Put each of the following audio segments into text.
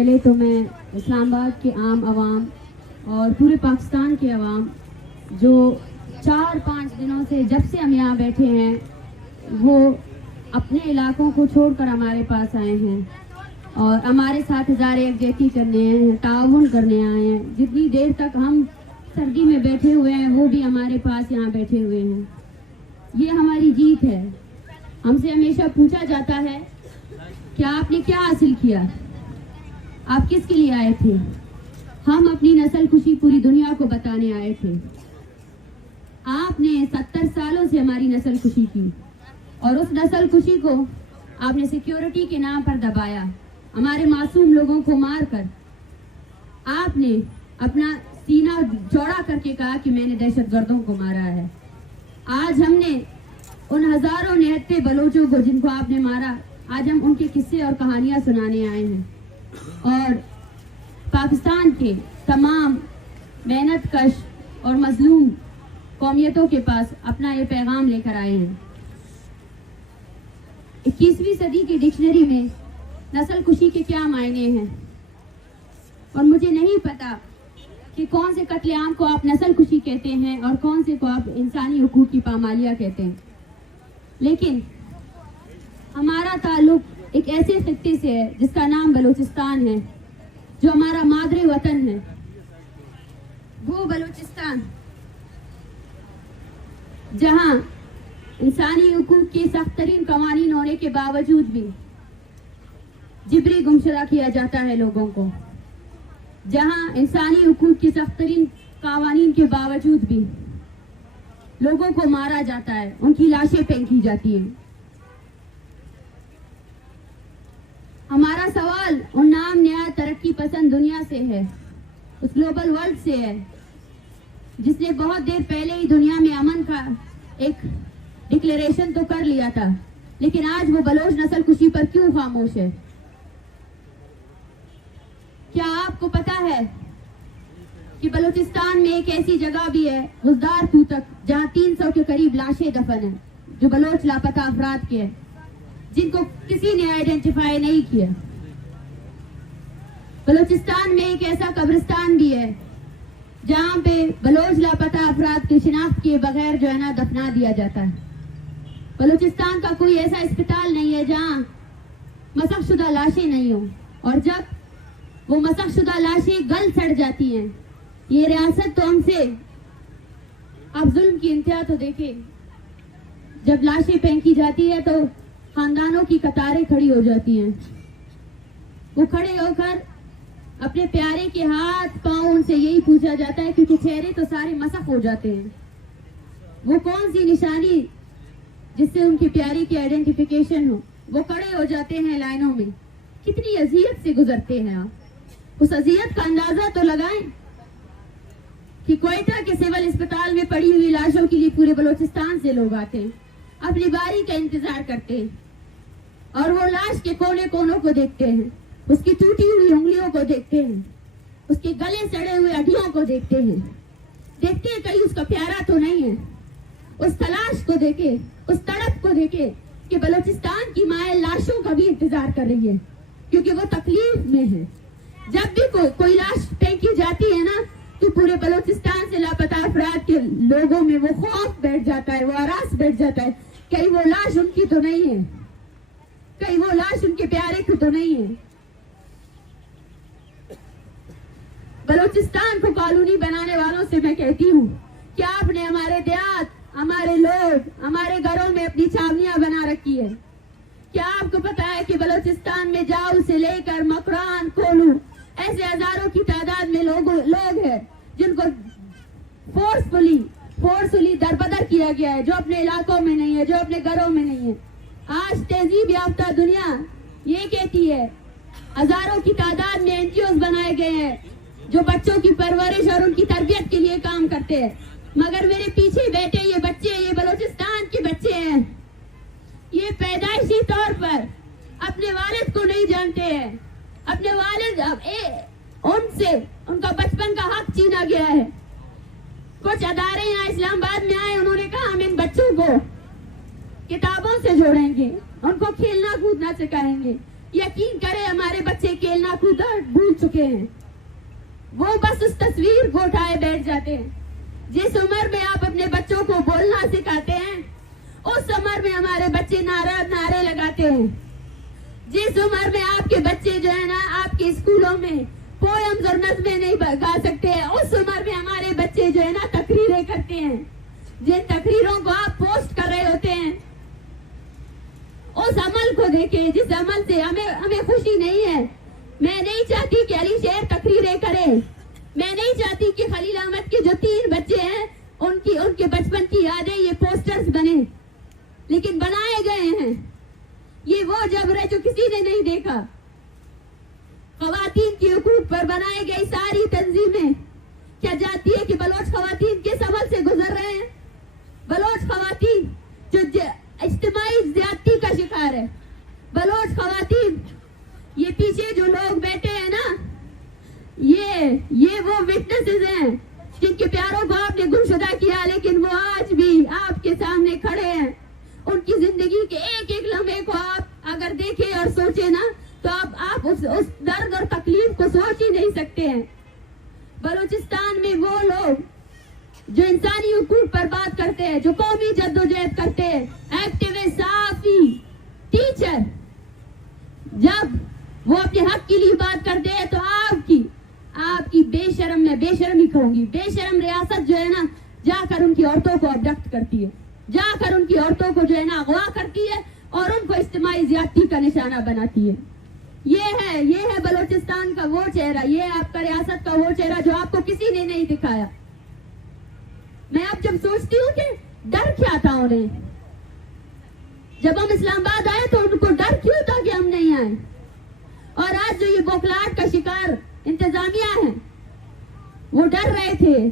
पहले तो मैं इस्लामाबाद के आम आवाम और पूरे पाकिस्तान के आवाम जो 4-5 दिनों से जब से हम यहाँ बैठे हैं वो अपने इलाकों को छोड़कर हमारे पास आए हैं और हमारे साथ हज़ारे यकजहती करने हैं, ताउन करने आए हैं। जितनी देर तक हम सर्दी में बैठे हुए हैं वो भी हमारे पास यहाँ बैठे हुए हैं। ये हमारी जीत है। हमसे हमेशा पूछा जाता है कि आपने क्या हासिल किया, आप किसके लिए आए थे। हम अपनी नस्ल खुशी पूरी दुनिया को बताने आए थे। आपने 70 सालों से हमारी नस्ल खुशी की और उस नस्ल खुशी को आपने सिक्योरिटी के नाम पर दबाया। हमारे मासूम लोगों को मारकर आपने अपना सीना चौड़ा करके कहा कि मैंने दहशतगर्दों को मारा है। आज हमने उन हजारों निहत्ते बलोचों को जिनको आपने मारा, आज हम उनके किस्से और कहानियां सुनाने आए हैं और पाकिस्तान के तमाम मेहनत कश और मजलूम कौमियतों के पास अपना ये पैगाम लेकर आए हैं। 21वीं सदी की डिक्शनरी में नस्ल खुशी के क्या मायने हैं और मुझे नहीं पता कि कौन से कत्लेआम को आप नस्ल खुशी कहते हैं और कौन से को आप इंसानी हुकूक की पामालियाँ कहते हैं, लेकिन हमारा ताल्लुक एक ऐसे खित्ते से है जिसका नाम बलूचिस्तान है, जो हमारा मादरे वतन है। वो बलूचिस्तान जहां इंसानी हुकूक के सख्त तरीन कवानीन होने के बावजूद भी जिबरी गुमशुदा किया जाता है लोगों को, जहां इंसानी हुकूक के सख्त तरीन कवानीन के बावजूद भी लोगों को मारा जाता है, उनकी लाशें फेंकी जाती हैं। हमारा सवाल उन नाम नया तरक्की पसंद दुनिया से है, उस ग्लोबल वर्ल्ड से है जिसने बहुत देर पहले ही दुनिया में अमन का एक डिक्लेरेशन तो कर लिया था, लेकिन आज वो बलोच नस्ल खुशी पर क्यों खामोश है। क्या आपको पता है कि बलूचिस्तान में एक ऐसी जगह भी है गुजदार तक जहां 300 के करीब लाशें दफन है, जो बलोच लापता अफराद के हैं, जिनको किसी ने आइडेंटिफाई नहीं किया। बलूचिस्तान में एक ऐसा कब्रिस्तान भी है जहां पे बलोच लापता अफराद की शिनाख्त के बगैर जो है ना दफना दिया जाता है। बलूचिस्तान का कोई ऐसा अस्पताल नहीं है जहां मसखशुदा लाशें नहीं हो, और जब वो मसखशुदा लाशें गल सड़ जाती हैं, ये रियासत तो हमसे, आप जुल्म की इंतहा तो देखे, जब लाशें फेंकी जाती है तो खानदानों की कतारें खड़ी हो जाती हैं। वो खड़े होकर अपने प्यारे के हाथ पांव उनसे यही पूछा जाता है, क्योंकि चेहरे तो सारे मसक हो जाते हैं। वो कौन सी निशानी जिससे उनकी प्यारी की आइडेंटिफिकेशन हो। वो खड़े हो जाते हैं लाइनों में, कितनी अजियत से गुजरते हैं आप। उस अजियत का अंदाजा तो लगाएं कि क्वेटा के सिविल अस्पताल में पड़ी हुई लाशों के लिए पूरे बलूचिस्तान से लोग आते हैं, अपनी बारी का इंतजार करते हैं और वो लाश के कोने कोनों को देखते हैं, उसकी टूटी हुई उंगलियों को देखते हैं, उसके गले सड़े हुए हड्डियों को देखते हैं कहीं उसका प्यारा तो नहीं है। उस तलाश को देखे, उस तड़प को देखे कि बलूचिस्तान की माए लाशों का भी इंतजार कर रही है, क्योंकि वो तकलीफ में है। जब भी कोई लाश फेंकी जाती है ना, तो पूरे बलूचिस्तान से लापता अफराद के लोगों में वो खौफ बैठ जाता है, वो आरास बैठ जाता है, कहीं वो लाश उनकी तो नहीं है, कहीं वो लाश उनके प्यारे की तो नहीं है। बलूचिस्तान को कॉलोनी बनाने वालों से मैं कहती हूँ कि आपने हमारे देहात, हमारे लोग, हमारे घरों में अपनी छावनियां बना रखी है। क्या आपको पता है कि बलूचिस्तान में जाऊ से लेकर मकरान, कोलू, ऐसे हजारों की तादाद में लोग हैं जिनको फोर्सफुली दरबदर किया गया है, जो अपने इलाकों में नहीं है, जो अपने घरों में नहीं है। आज तहजीब याफ्ता दुनिया ये कहती है, हजारों की तादाद में एनजीओ बनाए गए हैं जो बच्चों की परवरिश और उनकी तरबियत के लिए काम करते हैं, मगर मेरे पीछे बैठे ये बच्चे, ये बलूचिस्तान के बच्चे हैं, ये पैदाइशी तौर पर अपने वालिद को नहीं जानते हैं। अपने वालिद उनसे उनका बचपन का हक छीना गया है। कुछ अदारे यहाँ इस्लामाबाद में आए, उन्होंने कहा हम इन बच्चों को किताबों से जोड़ेंगे, उनको खेलना कूदना सिखाएंगे, यकीन करें हमारे बच्चे खेलना कूदना भूल चुके हैं। वो बस उस तस्वीर को उठाए बैठ जाते हैं। जिस उम्र में आप अपने बच्चों को बोलना सिखाते हैं उस उम्र में हमारे बच्चे नारे लगाते हैं। जिस उम्र में आपके बच्चे जो है ना आपके स्कूलों में पोएम्स और नज़में नहीं गा सकते हैं, उस उम्र में हमारे बच्चे जो है ना तकरीरें करते हैं। जिन तकरीरों को आप पोस्ट कर रहे होते हैं उस अमल को देखें जिस अमल से हमें खुशी नहीं है। मैं नहीं चाहती कि अली शेर तकरीरें करे। मैं नहीं चाहती कि खलील अहमद के जो 3 बच्चे हैं उनके बचपन की यादें ये पोस्टर्स बने, लेकिन बनाए गए हैं। ये वो जबर है जो किसी ने नहीं देखा। खवातीन के हुकूक पर बनाई गई सारी तंजीमें क्या जानती है कि बलोच खवातीन किस अमल से गुजर रहे हैं? बलोच खवातीन जो इज्तिमाई ज्यादती का शिकार है। बलोच खवातीन, ये पीछे जो लोग बैठे हैं ना, ये वो विटनेसेस हैं जिनके प्यारों को आपने गुमशुदा किया, लेकिन वो आज भी आपके सामने खड़े हैं। उनकी जिंदगी के एक एक लम्हे को आप अगर देखें और सोचे ना तो आप उस दर्द और तकलीफ को सोच ही नहीं सकते हैं। बलूचिस्तान में वो लोग जो इंसानी हुकूक पर बात करते हैं, जो कौमी जद्दोजहद करते हैं, एक्टिविस्ट, सहाफी, टीचर, जब वो अपने हक के लिए बात करते हैं तो आपकी बेशरम, मैं बेशरम ही कहूंगी, बेशरम रियासत जो है ना जाकर उनकी औरतों को अबडक्ट करती है, जाकर उनकी औरतों को जो है ना अगवा करती है और उनको इज्तिमाई ज्यादती का निशाना बनाती है। ये है बलूचिस्तान का वो चेहरा, ये है आपका रियासत का वो चेहरा जो आपको किसी ने नहीं दिखाया। मैं अब जब सोचती हूँ कि डर क्या था उन्हें, जब हम इस्लामाबाद आए तो उनको डर क्यों था कि हम नहीं आए, और आज जो ये बौखलाहट का शिकार इंतजामिया है वो डर रहे थे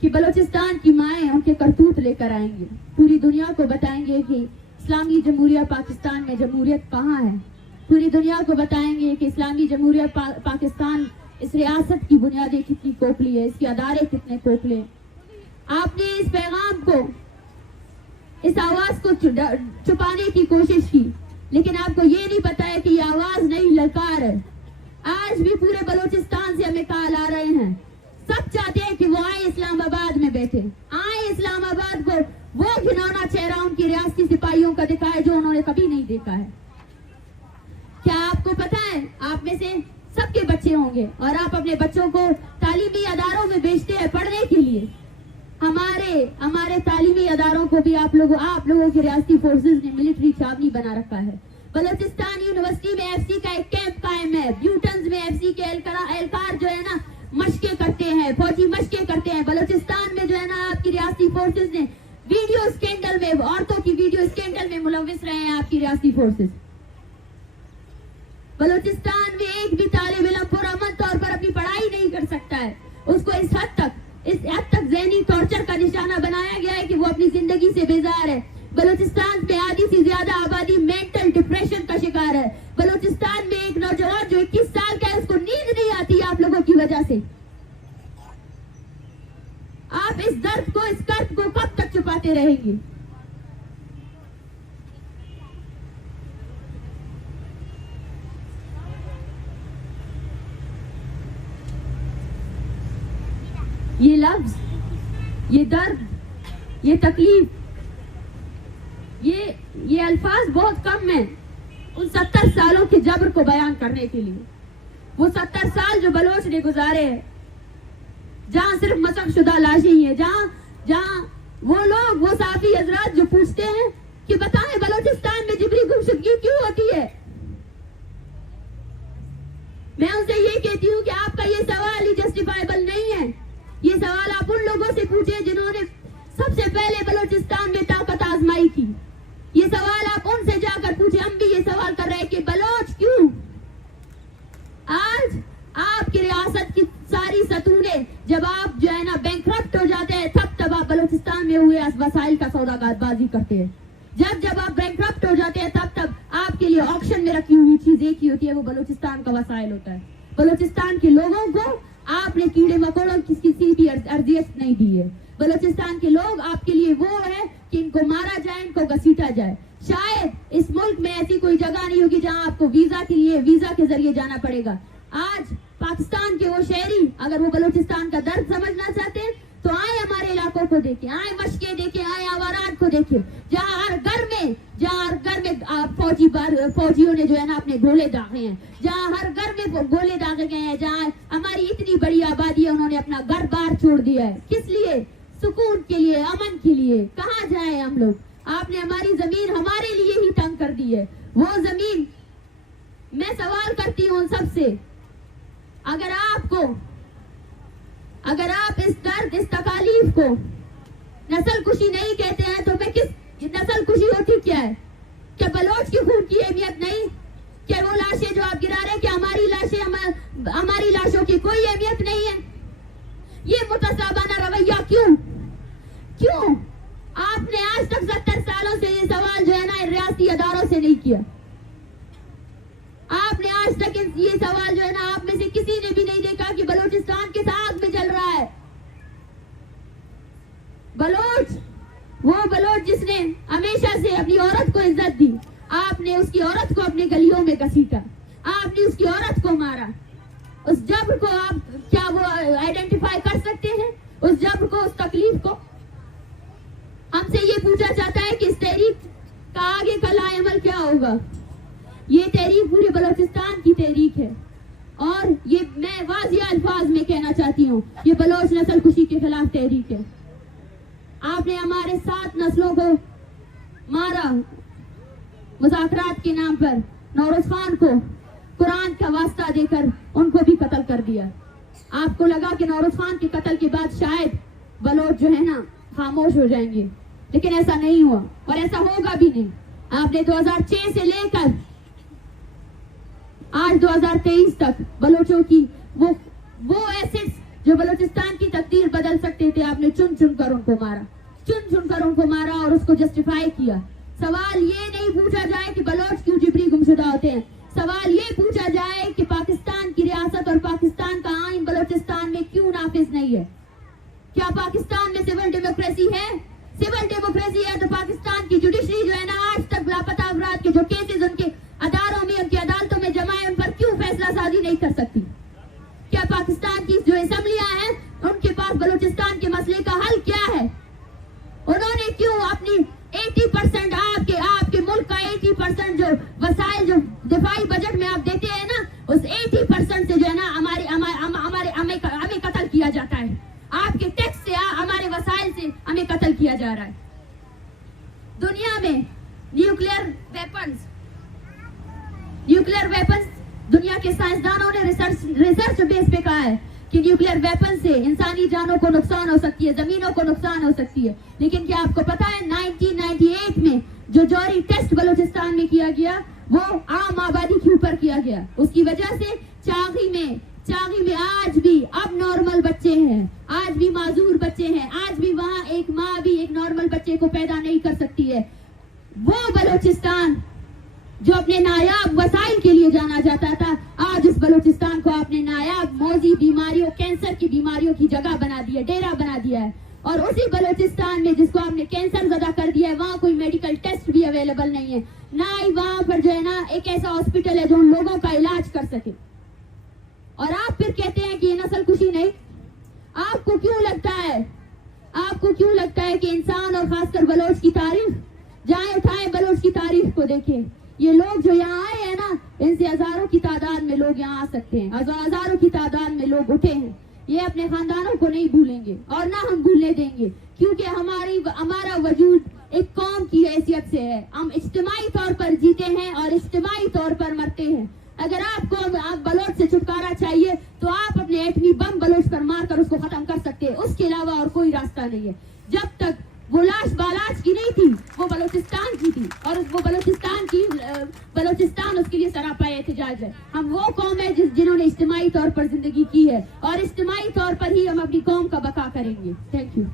कि बलूचिस्तान की माएं उनके करतूत लेकर आएंगे, पूरी दुनिया को बताएंगे कि इस्लामी जमहूरिया पाकिस्तान में जमहूरियत कहाँ है, पूरी दुनिया को बताएंगे कि इस्लामी जमहूरिया पाकिस्तान इस रियासत की बुनियादें कितनी खोखली है, इसके अदारे कितने खोखले। आपने इस पैगाम को, इस आवाज को छुपाने की कोशिश की, लेकिन आपको ये नहीं पता है कि ये आवाज नहीं ललकार है। आज भी पूरे बलूचिस्तान से हमें कॉल आ रहे हैं, सब चाहते हैं कि वो आए इस्लामाबाद में बैठे, आए इस्लामाबाद को वो घिनौना चेहरा उनकी रियासती सिपाहियों का दिखाए जो उन्होंने कभी नहीं देखा है। क्या आपको पता है, आप में से सबके बच्चे होंगे और आप अपने बच्चों को तालीमी अदारों में भेजते हैं पढ़ने के लिए। हमारे तालीमी अदारों को भी आप लोगों की रियासती फोर्सेस ने मिलिट्री छावनी बना रखा है। बलूचिस्तान यूनिवर्सिटी में एफसी का एक कैंप कायम है, ब्यूटन्स में एफसी के एहलकार जो है ना मशकें करते हैं, फौजी मशकें करते हैं। बलूचिस्तान में जो है ना आपकी रियासती फोर्सेस ने वीडियो स्कैंडल में, औरतों की वीडियो स्कैंडल में मुलविस रहे हैं आपकी रियासती फोर्सेस। बलूचिस्तान में एक भी तालिब इल्म पुरअमन तौर पर अपनी पढ़ाई नहीं कर सकता है, उसको इस हद तक ज़हनी टॉर्चर का निशाना बनाया गया है कि वो अपनी जिंदगी से बेजार है। बलूचिस्तान में आधी से ज्यादा आबादी मेंटल डिप्रेशन का शिकार है। बलूचिस्तान में एक नौजवान जो 21 साल का है उसको नींद नहीं आती आप लोगों की वजह से। आप इस दर्द को, इस कर्ब को कब तक छुपाते रहेंगे? ये लफ्ज, ये दर्द, ये तकलीफ, ये अल्फाज बहुत कम है उन 70 सालों के जबर को बयान करने के लिए। वो 70 साल जो बलोच ने गुजारे हैं, जहां सिर्फ मसकशुदा लाशें ही है, जहां वो लोग, वो साफी हजरात जो पूछते हैं कि बताएं बलूचिस्तान में जिबरी गुमशुदगी क्यों होती है, मैं उनसे ये कहती हूँ कि आपका ये सवाल ही जस्टिफाइबल नहीं है। ये सवाल आप उन लोगों से पूछे जिन्होंने सबसे पहले बलूचिस्तान में ताकत आजमाई थी। ये सवाल आप उनसे जाकर पूछे। हम भी ये सवाल कर रहे हैं कि बलोच क्यों? आज आपकी रियासत की सारी सतूनें, जब आप जो है ना बैंकरप्ट हो जाते हैं तब आप बलूचिस्तान में हुए वसाइल का सौदाबाजी करते हैं। जब आप बैंकरप्ट हो जाते हैं तब आपके लिए ऑक्शन में रखी हुई चीज एक ही होती है, वो बलूचिस्तान का वसाइल होता है। बलूचिस्तान के लोगों को आपने कीड़े मकोड़ों की किसी भी अर्जियत नहीं दी है। बलूचिस्तान के लोग आपके लिए वो है कि इनको मारा जाए, इनको घसीटा जाए। शायद इस मुल्क में ऐसी कोई जगह नहीं होगी जहां आपको वीजा के जरिए जाना पड़ेगा। आज पाकिस्तान के वो शहरी अगर वो बलूचिस्तान का दर्द समझना चाहते हैं तो आए हमारे इलाकों को देखें, आए मशके देखें, आए आवारात को देखें, जहाँ हर घर में फौजियों ने जो है ना अपने गोले दागे हैं, जहाँ हर घर में गोले दागे गए हैं, जहाँ हमारी इतनी बड़ी आबादी है उन्होंने अपना घर बार छोड़ दिया है। किस लिए? सुकून के लिए, अमन के लिए। कहाँ जाए हम लोग? आपने हमारी जमीन हमारे लिए ही तंग कर दी है। वो जमीन, मैं सवाल करती हूँ सबसे, अगर आप इस दर्द, इस तकालीफ को नस्ल कुशी नहीं कहते हैं तो मैं किस नस्ल कुशी होती क्या है? क्या बलोच के खून की अहमियत नहीं? क्या वो लाशें जो आप गिरा रहे हैं, क्या हमारी लाशें, हमारी लाशों की कोई अहमियत नहीं है? ये मुतसाबाना रवैया क्यों? आपने आज तक 70 सालों से ये सवाल जो है ना रियासती अदारों से नहीं किया। आपने आज तक ये सवाल जो है ना आप में से किसी ने भी नहीं देखा कि बलूचिस्तान किस आग में जल रहा है। वो बलोच जिसने हमेशा से अपनी औरत को इज्जत दी, आपने उसकी औरत को अपने गलियों में घसीटा, आपने उसकी औरत को मारा। उस जब्र को आप क्या वो आइडेंटिफाई कर सकते हैं? उस जब्र को, उस तकलीफ को? हमसे ये पूछा जाता है कि इस तहरीक का आगे का लाएअमल क्या होगा। ये तहरीक पूरे बलूचिस्तान की तहरीक है और ये मैं वाज़िह अल्फाज में कहना चाहती हूँ, ये बलोच नस्ल कुशी के खिलाफ तहरीक है। आपने हमारे 7 नस्लों को मारा मुज़ाकरात के नाम पर। नौरोज खान को कुरान का वास्ता देकर उनको भी कत्ल कर दिया। आपको लगा कि नौरोज खान के कत्ल के बाद शायद बलोच जो है ना खामोश हो जाएंगे, लेकिन ऐसा नहीं हुआ और ऐसा होगा भी नहीं। आपने 2006 से लेकर आज 2023 तक बलोचों की वो एसिड्स जो बलूचिस्तान की तकदीर बदल सकते थे, आपने चुन चुन कर उनको मारा और उसको जस्टिफाई किया। सवाल ये नहीं पूछा जाए कि बलोच क्यों जिबरी गुमशुदा होते हैं, सवाल ये पूछा जाए कि पाकिस्तान की रियासत और पाकिस्तान का आइन बलूचिस्तान में क्यों नाफिज नहीं है। क्या पाकिस्तान में सिविल डेमोक्रेसी है? सिविल डेमोक्रेसी है तो पाकिस्तान की जुडिशरी जो है ना आज तक लापता अफराद के जो केसेस उनके अदारों में, उनकी अदालतों में जमा है, उन पर क्यों फैसला साजी नहीं कर सकती? क्या पाकिस्तान की जो असेंबलियां हैं उनके पास बलूचिस्तान के मसले का हल क्या है? उन्होंने क्यों अपनी 80% आपके मुल्क का 80% जो वसाइल जो दिफाई बजट में आप देते हैं ना, उस 80% से जो है ना हमें कत्ल किया जाता है। आपके टैक्स से, हमारे वसाइल से हमें कत्ल किया जा रहा है। दुनिया में न्यूक्लियर वेपन्स दुनिया के साइंसदानों ने रिसर्च बेस पे कहा है कि न्यूक्लियर वेपन से इंसानी जानों को नुकसान हो सकती है, जमीनों को नुकसान हो सकती है। लेकिन क्या आपको पता है 1998 में जो जौहरी टेस्ट बलूचिस्तान में किया गया वो आम आबादी के ऊपर किया गया। उसकी वजह से चांगी में आज भी अब नॉर्मल बच्चे हैं, आज भी माजूर बच्चे हैं, आज भी वहाँ एक माँ भी एक नॉर्मल बच्चे को पैदा नहीं कर सकती है। वो बलूचिस्तान जो अपने नायाब वसाइल के लिए जाना जाता था, आज इस बलूचिस्तान को आपने नायाब मौजी बीमारियों, कैंसर की बीमारियों की जगह बना दिया, डेरा बना दिया है। और उसी बलूचिस्तान में जिसको आपने कैंसर ज़दा कर दिया है, वहाँ कोई मेडिकल टेस्ट भी अवेलेबल नहीं है, ना ही वहाँ पर जो है ना एक ऐसा हॉस्पिटल है जो उन लोगों का इलाज कर सके। और आप फिर कहते हैं कि ये नस्ल कुशी नहीं। आपको क्यों लगता है कि इंसान और खासकर बलोच की तारीफ, जाए उठाए बलोच की तारीफ को देखें। ये लोग जो यहाँ आए हैं ना, इनसे हजारों की तादाद में लोग यहाँ आ सकते हैं, हजारों की तादाद में लोग उठे हैं। ये अपने खानदानों को नहीं भूलेंगे और ना हम भूलने देंगे, क्योंकि हमारा वजूद एक कौम की हैसियत से है। हम इज्तिमाई तौर पर जीते हैं और इज्तिमाई तौर पर मरते हैं। अगर आपको आप बलोच से छुटकारा चाहिए तो आप अपने एटमी बम बलोच पर मारकर उसको खत्म कर सकते हैं, उसके अलावा और कोई रास्ता नहीं है। जब तक वो लाश बालाज की नहीं थी, वो बलूचिस्तान की थी और वो बलूचिस्तान उसके लिए सरापा एहतिजाज है। हम वो कौम है जिन्होंने इज्तिमाई तौर पर जिंदगी की है और इज्तिमाई तौर पर ही हम अपनी कौम का बका करेंगे। Thank you.